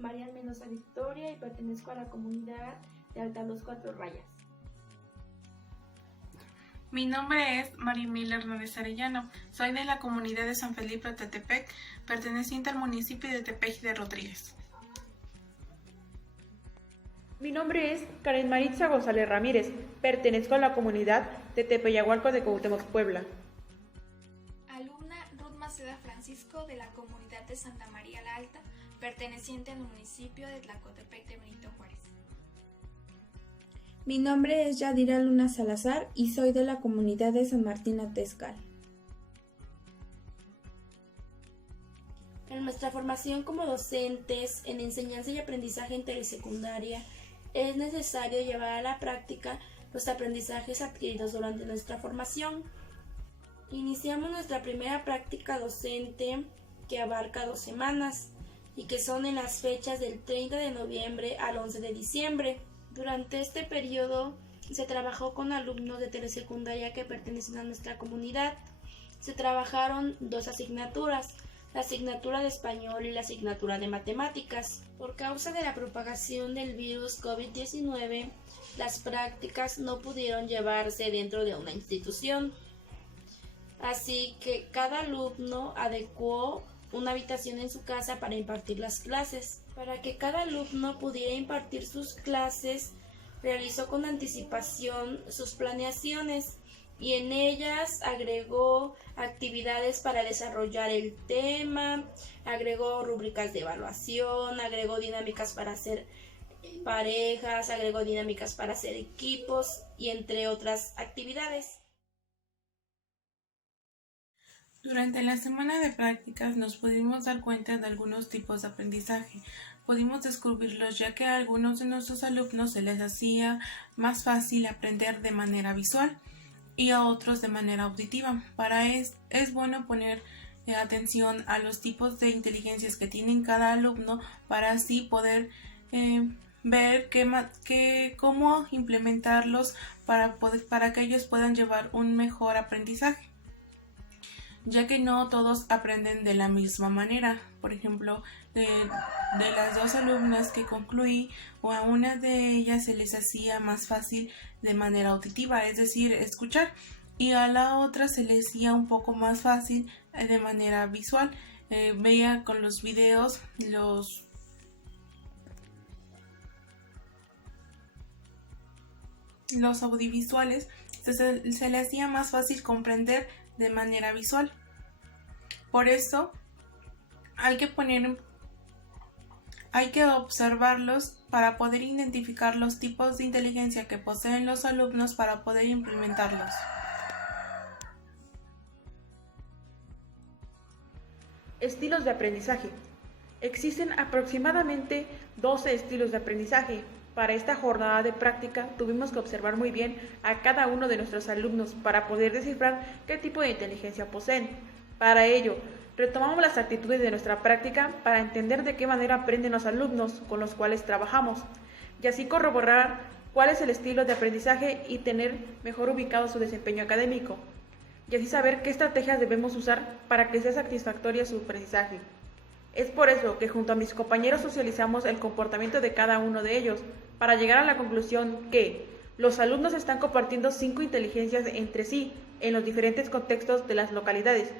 María Mendoza Victoria y pertenezco a la comunidad de Alta Los Cuatro Rayas. Mi nombre es Marimila Hernández Arellano, soy de la comunidad de San Felipe Tetepec, perteneciente al municipio de Tepeji de Rodríguez. Mi nombre es Karen Maritza González Ramírez, pertenezco a la comunidad de Tepeyahualco de Cuauhtémoc, Puebla. Alumna Ruth Maceda Francisco de la comunidad de Santa María la Alta, perteneciente al municipio de Tlacotepec de Benito Juárez. Mi nombre es Yadira Luna Salazar y soy de la comunidad de San Martín Atezcal. En nuestra formación como docentes en enseñanza y aprendizaje en telesecundaria, es necesario llevar a la práctica los aprendizajes adquiridos durante nuestra formación. Iniciamos nuestra primera práctica docente que abarca 2 semanas y que son en las fechas del 30 de noviembre al 11 de diciembre. Durante este periodo se trabajó con alumnos de telesecundaria que pertenecen a nuestra comunidad. Se trabajaron 2 asignaturas, la asignatura de español y la asignatura de matemáticas. Por causa de la propagación del virus COVID-19, las prácticas no pudieron llevarse dentro de una institución. Así que cada alumno adecuó una habitación en su casa para impartir las clases. Para que cada alumno pudiera impartir sus clases, realizó con anticipación sus planeaciones y en ellas agregó actividades para desarrollar el tema, agregó rúbricas de evaluación, agregó dinámicas para hacer parejas, agregó dinámicas para hacer equipos y entre otras actividades. Durante la semana de prácticas nos pudimos dar cuenta de algunos tipos de aprendizaje. Pudimos descubrirlos ya que a algunos de nuestros alumnos se les hacía más fácil aprender de manera visual y a otros de manera auditiva. Es bueno poner atención a los tipos de inteligencias que tienen cada alumno para así poder ver cómo implementarlos para que ellos puedan llevar un mejor aprendizaje, ya que no todos aprenden de la misma manera. Por ejemplo, de las 2 alumnas que concluí, o a una de ellas se les hacía más fácil de manera auditiva, es decir, escuchar, y a la otra se les hacía un poco más fácil de manera visual. Veía con los videos los audiovisuales, se le hacía más fácil comprender de manera visual. Por eso hay que observarlos para poder identificar los tipos de inteligencia que poseen los alumnos para poder implementarlos. Estilos de aprendizaje. Existen aproximadamente 12 estilos de aprendizaje. Para esta jornada de práctica tuvimos que observar muy bien a cada uno de nuestros alumnos para poder descifrar qué tipo de inteligencia poseen. Para ello, retomamos las actitudes de nuestra práctica para entender de qué manera aprenden los alumnos con los cuales trabajamos y así corroborar cuál es el estilo de aprendizaje y tener mejor ubicado su desempeño académico y así saber qué estrategias debemos usar para que sea satisfactoria su aprendizaje. Es por eso que junto a mis compañeros socializamos el comportamiento de cada uno de ellos para llegar a la conclusión que los alumnos están compartiendo 5 inteligencias entre sí en los diferentes contextos de las localidades.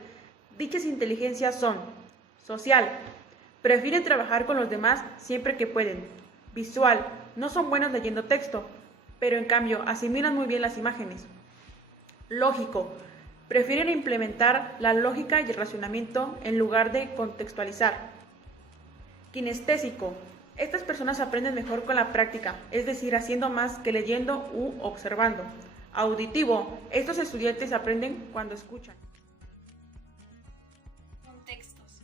Dichas inteligencias son: social, prefieren trabajar con los demás siempre que pueden; visual, no son buenos leyendo texto, pero en cambio asimilan muy bien las imágenes; lógico, prefieren implementar la lógica y el razonamiento en lugar de contextualizar; kinestésico, estas personas aprenden mejor con la práctica, es decir, haciendo más que leyendo u observando; auditivo, estos estudiantes aprenden cuando escuchan. Contextos.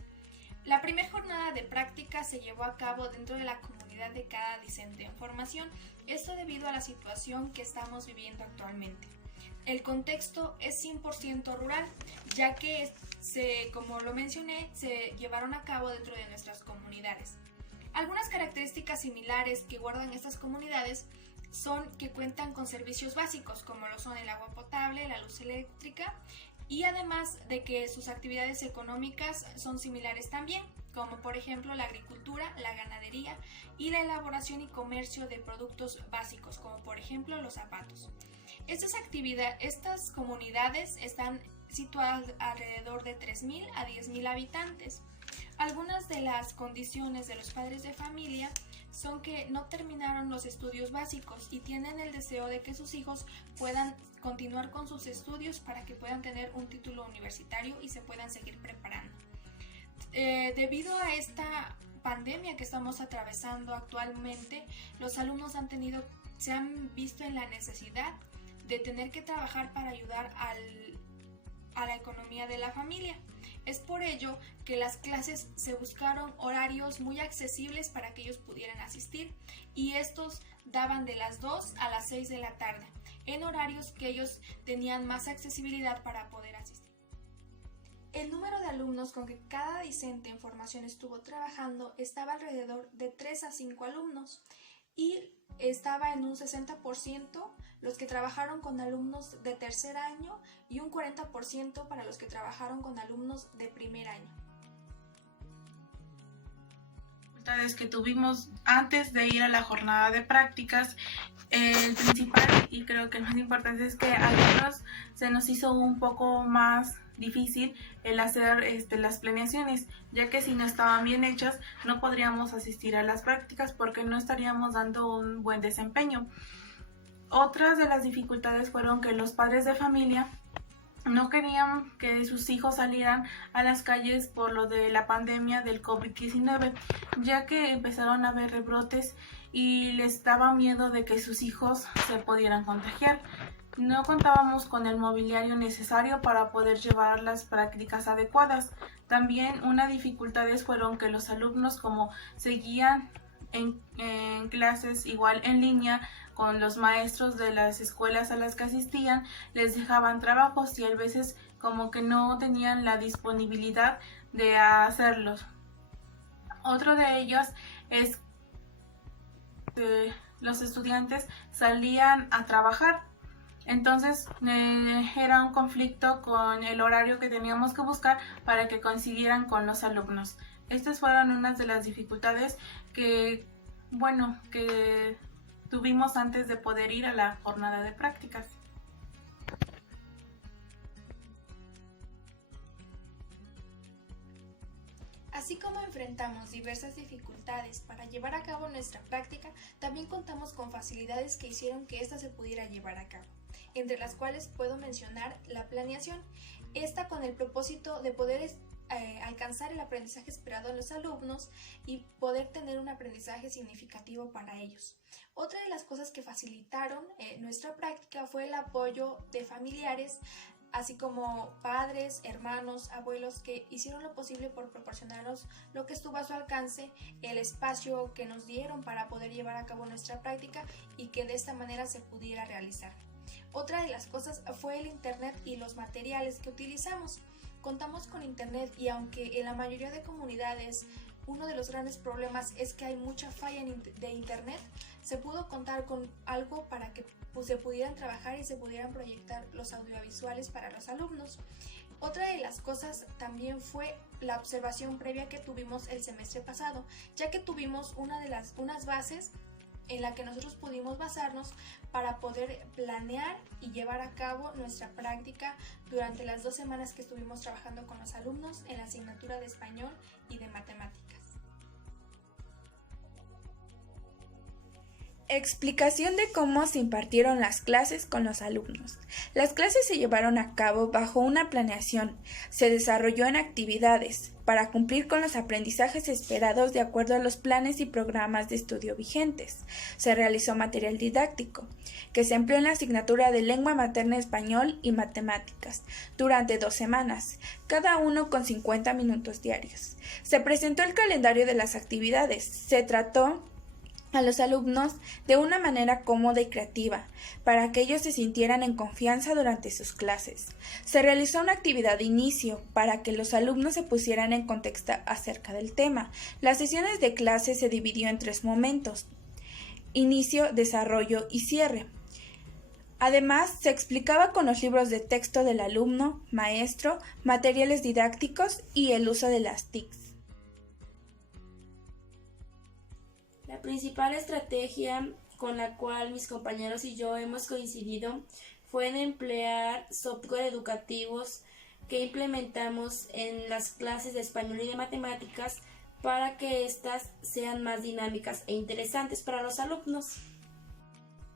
La primera jornada de práctica se llevó a cabo dentro de la comunidad de cada discente en formación, esto debido a la situación que estamos viviendo actualmente. El contexto es 100% rural, ya que, como lo mencioné, se llevaron a cabo dentro de nuestras comunidades. Algunas características similares que guardan estas comunidades son que cuentan con servicios básicos, como lo son el agua potable, la luz eléctrica y además de que sus actividades económicas son similares también, como por ejemplo la agricultura, la ganadería y la elaboración y comercio de productos básicos, como por ejemplo los zapatos. Estas comunidades están situadas alrededor de 3.000 a 10.000 habitantes. Algunas de las condiciones de los padres de familia son que no terminaron los estudios básicos y tienen el deseo de que sus hijos puedan continuar con sus estudios para que puedan tener un título universitario y se puedan seguir preparando. Debido a esta pandemia que estamos atravesando actualmente, los alumnos se han visto en la necesidad de tener que trabajar para ayudar a la economía de la familia. Es por ello que las clases se buscaron horarios muy accesibles para que ellos pudieran asistir, y estos daban de las 2 a las 6 de la tarde, en horarios que ellos tenían más accesibilidad para poder asistir. El número de alumnos con que cada discente en formación estuvo trabajando estaba alrededor de 3 a 5 alumnos, y estaba en un 60% los que trabajaron con alumnos de tercer año y un 40% para los que trabajaron con alumnos de primer año. Dificultades que tuvimos antes de ir a la jornada de prácticas, el principal y creo que el más importante es que a algunos se nos hizo un poco más difícil el hacer las planeaciones, ya que si no estaban bien hechas no podríamos asistir a las prácticas porque no estaríamos dando un buen desempeño. Otras de las dificultades fueron que los padres de familia no querían que sus hijos salieran a las calles por lo de la pandemia del COVID-19, ya que empezaron a haber rebrotes y les daba miedo de que sus hijos se pudieran contagiar. No contábamos con el mobiliario necesario para poder llevar las prácticas adecuadas. También una dificultad fueron que los alumnos, como seguían en clases igual en línea con los maestros de las escuelas a las que asistían, les dejaban trabajos y a veces como que no tenían la disponibilidad de hacerlos. Otro de ellos es que los estudiantes salían a trabajar. Entonces era un conflicto con el horario que teníamos que buscar para que coincidieran con los alumnos. Estas fueron unas de las dificultades que tuvimos antes de poder ir a la jornada de prácticas. Así como enfrentamos diversas dificultades para llevar a cabo nuestra práctica, también contamos con facilidades que hicieron que ésta se pudiera llevar a cabo, entre las cuales puedo mencionar la planeación, esta con el propósito de poder alcanzar el aprendizaje esperado en los alumnos y poder tener un aprendizaje significativo para ellos. Otra de las cosas que facilitaron nuestra práctica fue el apoyo de familiares, así como padres, hermanos, abuelos, que hicieron lo posible por proporcionarnos lo que estuvo a su alcance, el espacio que nos dieron para poder llevar a cabo nuestra práctica y que de esta manera se pudiera realizar. Otra de las cosas fue el internet y los materiales que utilizamos. Contamos con internet y aunque en la mayoría de comunidades uno de los grandes problemas es que hay mucha falla de internet, se pudo contar con algo para que se pudieran trabajar y se pudieran proyectar los audiovisuales para los alumnos. Otra de las cosas también fue la observación previa que tuvimos el semestre pasado, ya que tuvimos unas bases en la que nosotros pudimos basarnos para poder planear y llevar a cabo nuestra práctica durante las 2 semanas que estuvimos trabajando con los alumnos en la asignatura de español y de matemáticas. Explicación de cómo se impartieron las clases con los alumnos. Las clases se llevaron a cabo bajo una planeación. Se desarrolló en actividades para cumplir con los aprendizajes esperados de acuerdo a los planes y programas de estudio vigentes. Se realizó material didáctico, que se empleó en la asignatura de lengua materna español y matemáticas, durante 2 semanas, cada uno con 50 minutos diarios. Se presentó el calendario de las actividades. Se trató a los alumnos de una manera cómoda y creativa, para que ellos se sintieran en confianza durante sus clases. Se realizó una actividad de inicio para que los alumnos se pusieran en contexto acerca del tema. Las sesiones de clase se dividió en 3 momentos: inicio, desarrollo y cierre. Además, se explicaba con los libros de texto del alumno, maestro, materiales didácticos y el uso de las TICs. La principal estrategia con la cual mis compañeros y yo hemos coincidido fue en emplear software educativos que implementamos en las clases de español y de matemáticas para que éstas sean más dinámicas e interesantes para los alumnos.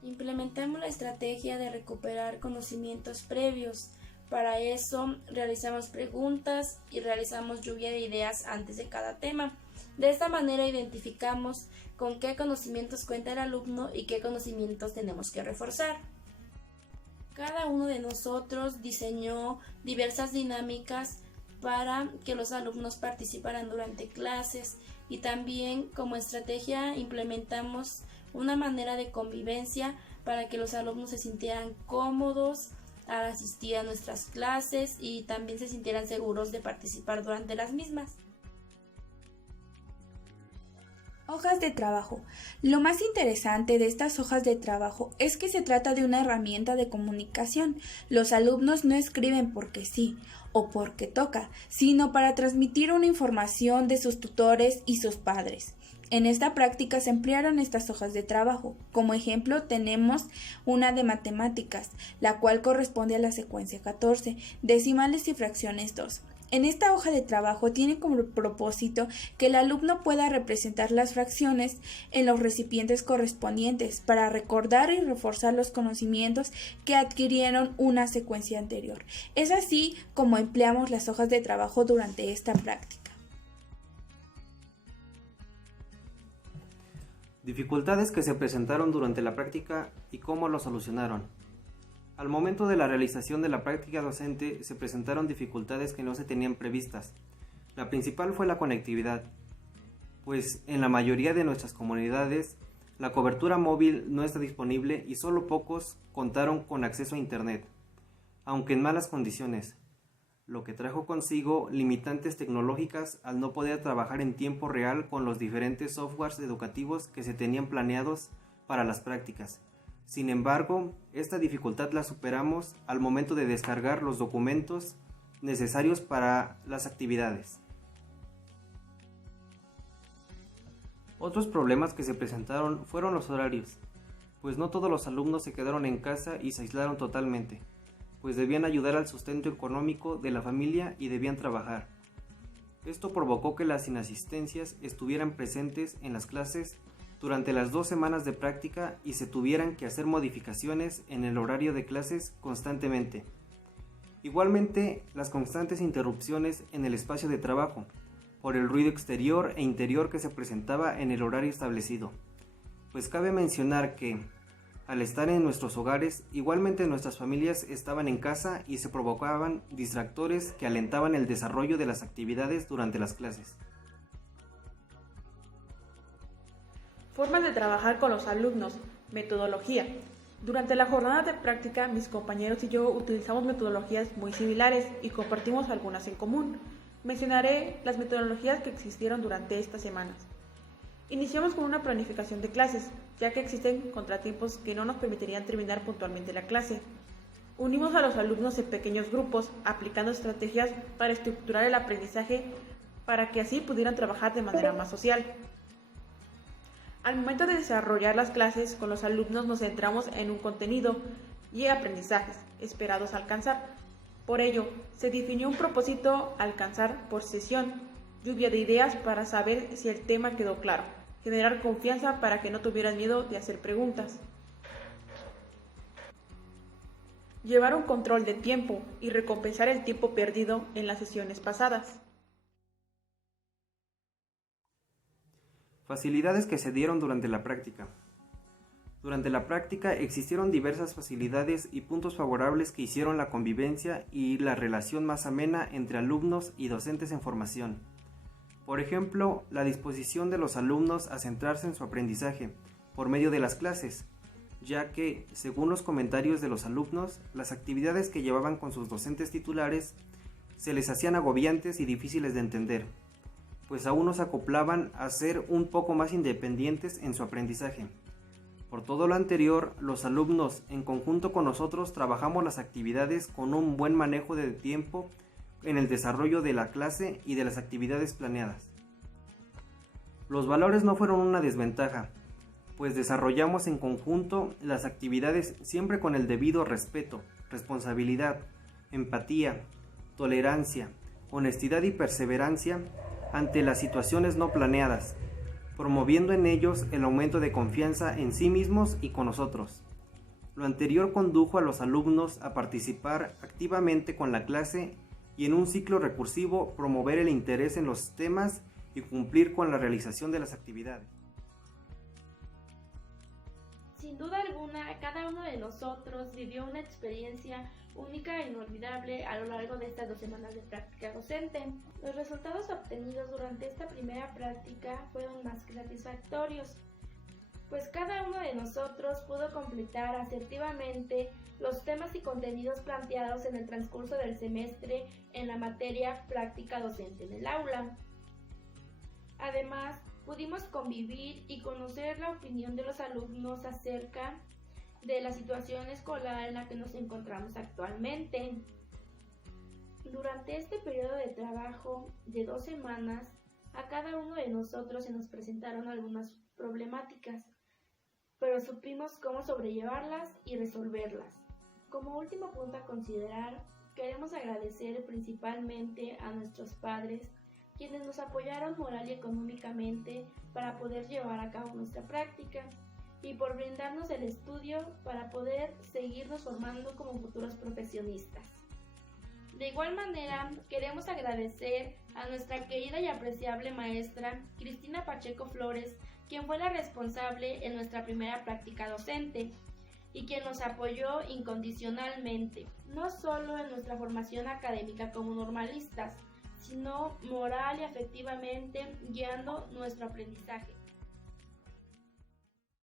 Implementamos la estrategia de recuperar conocimientos previos. Para eso realizamos preguntas y realizamos lluvia de ideas antes de cada tema. De esta manera identificamos con qué conocimientos cuenta el alumno y qué conocimientos tenemos que reforzar. Cada uno de nosotros diseñó diversas dinámicas para que los alumnos participaran durante clases y también como estrategia implementamos una manera de convivencia para que los alumnos se sintieran cómodos al asistir a nuestras clases y también se sintieran seguros de participar durante las mismas. Hojas de trabajo. Lo más interesante de estas hojas de trabajo es que se trata de una herramienta de comunicación. Los alumnos no escriben porque sí o porque toca, sino para transmitir una información de sus tutores y sus padres. En esta práctica se emplearon estas hojas de trabajo. Como ejemplo tenemos una de matemáticas, la cual corresponde a la secuencia 14, decimales y fracciones 2. En esta hoja de trabajo tiene como propósito que el alumno pueda representar las fracciones en los recipientes correspondientes para recordar y reforzar los conocimientos que adquirieron una secuencia anterior. Es así como empleamos las hojas de trabajo durante esta práctica. Dificultades que se presentaron durante la práctica y cómo lo solucionaron. Al momento de la realización de la práctica docente se presentaron dificultades que no se tenían previstas. La principal fue la conectividad, pues en la mayoría de nuestras comunidades la cobertura móvil no está disponible y solo pocos contaron con acceso a internet, aunque en malas condiciones, lo que trajo consigo limitantes tecnológicas al no poder trabajar en tiempo real con los diferentes softwares educativos que se tenían planeados para las prácticas. Sin embargo, esta dificultad la superamos al momento de descargar los documentos necesarios para las actividades. Otros problemas que se presentaron fueron los horarios, pues no todos los alumnos se quedaron en casa y se aislaron totalmente, pues debían ayudar al sustento económico de la familia y debían trabajar. Esto provocó que las inasistencias estuvieran presentes en las clases durante las 2 semanas de práctica y se tuvieran que hacer modificaciones en el horario de clases constantemente. Igualmente, las constantes interrupciones en el espacio de trabajo, por el ruido exterior e interior que se presentaba en el horario establecido. Pues cabe mencionar que, al estar en nuestros hogares, igualmente nuestras familias estaban en casa y se provocaban distractores que alentaban el desarrollo de las actividades durante las clases. Formas de trabajar con los alumnos. Metodología. Durante la jornada de práctica, mis compañeros y yo utilizamos metodologías muy similares y compartimos algunas en común. Mencionaré las metodologías que existieron durante estas semanas. Iniciamos con una planificación de clases, ya que existen contratiempos que no nos permitirían terminar puntualmente la clase. Unimos a los alumnos en pequeños grupos, aplicando estrategias para estructurar el aprendizaje para que así pudieran trabajar de manera más social. Al momento de desarrollar las clases con los alumnos nos centramos en un contenido y aprendizajes esperados alcanzar. Por ello, se definió un propósito a alcanzar por sesión, lluvia de ideas para saber si el tema quedó claro, generar confianza para que no tuvieran miedo de hacer preguntas. Llevar un control de tiempo y recompensar el tiempo perdido en las sesiones pasadas. Facilidades que se dieron durante la práctica. Durante la práctica existieron diversas facilidades y puntos favorables que hicieron la convivencia y la relación más amena entre alumnos y docentes en formación. Por ejemplo, la disposición de los alumnos a centrarse en su aprendizaje por medio de las clases, ya que, según los comentarios de los alumnos, las actividades que llevaban con sus docentes titulares se les hacían agobiantes y difíciles de entender, pues aún no se acoplaban a ser un poco más independientes en su aprendizaje. Por todo lo anterior, los alumnos, en conjunto con nosotros, trabajamos las actividades con un buen manejo de tiempo en el desarrollo de la clase y de las actividades planeadas. Los valores no fueron una desventaja, pues desarrollamos en conjunto las actividades siempre con el debido respeto, responsabilidad, empatía, tolerancia, honestidad y perseverancia ante las situaciones no planeadas, promoviendo en ellos el aumento de confianza en sí mismos y con nosotros. Lo anterior condujo a los alumnos a participar activamente con la clase y en un ciclo recursivo promover el interés en los temas y cumplir con la realización de las actividades. Sin duda alguna, cada uno de nosotros vivió una experiencia única e inolvidable a lo largo de estas 2 semanas de práctica docente. Los resultados obtenidos durante esta primera práctica fueron más que satisfactorios, pues cada uno de nosotros pudo completar asertivamente los temas y contenidos planteados en el transcurso del semestre en la materia práctica docente en el aula. Además, pudimos convivir y conocer la opinión de los alumnos acerca de la situación escolar en la que nos encontramos actualmente. Durante este periodo de trabajo de 2 semanas, a cada uno de nosotros se nos presentaron algunas problemáticas, pero supimos cómo sobrellevarlas y resolverlas. Como último punto a considerar, queremos agradecer principalmente a nuestros padres, quienes nos apoyaron moral y económicamente para poder llevar a cabo nuestra práctica y por brindarnos el estudio para poder seguirnos formando como futuros profesionistas. De igual manera, queremos agradecer a nuestra querida y apreciable maestra Cristina Pacheco Flores, quien fue la responsable en nuestra primera práctica docente y quien nos apoyó incondicionalmente, no solo en nuestra formación académica como normalistas, sino moral y afectivamente guiando nuestro aprendizaje.